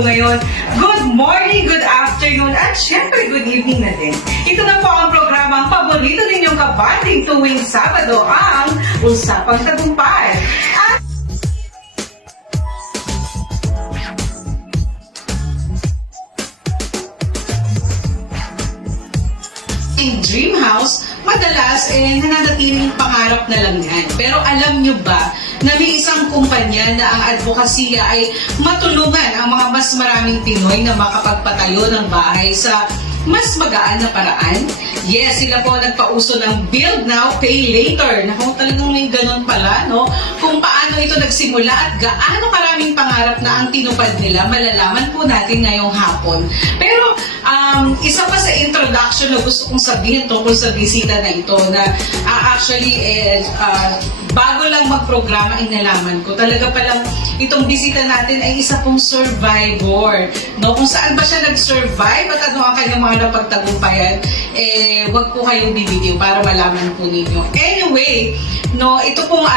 So ngayon, good morning, good afternoon, at syempre good evening na din. Ito na po ang programang paborito ninyong kabanding tuwing Sabado, ang Usapang Tagumpay. At in Dream House, madalas nananatiling pangarap na lang yan. Pero alam nyo ba na may isang kumpanya na ang advokasya ay matulungan ang mga mas maraming Pinoy na makapagpatayo ng bahay sa mas magaan na paraan? Yes, sila po nagpauso ng Build Now, Pay Later. Naku, talagang may ganun pala, no? Kung paano ito nagsimula at gaano karaming pangarap na ang tinupad nila, malalaman po natin ngayong hapon. Pero, isa pa sa introduction na gusto kong sabihin tungkol sa bisita na ito na bago lang magprograma, inalaman ko. Talaga palang itong bisita natin ay isa pong survivor. No? Kung saan ba siya nag-survive at ano ang kanyang mga napagtagumpayan, wag po kayong bibigyan para malaman po ninyo. Anyway, no, ito pong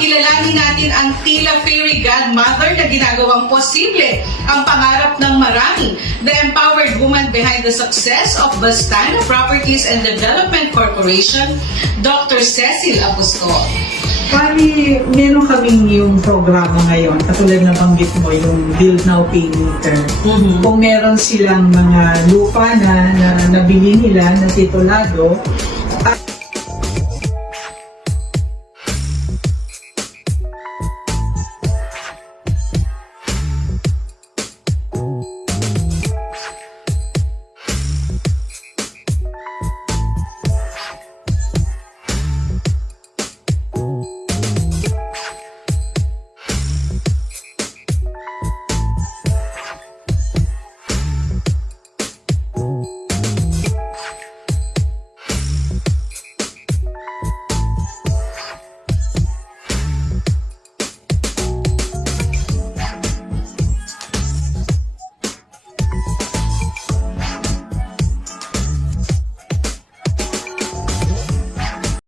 kilalanin natin ang tila fairy godmother na ginagawang posible ang pangarap ng marami. The empowered woman behind the success of Bastana Properties and Development Corporation, Dr. Cecil Apostol. Bali, meron kaming yung programa ngayon, katulad na banggit mo, yung Build Now, Pay Later. Kung meron silang mga lupa na nabili nila na titulado, at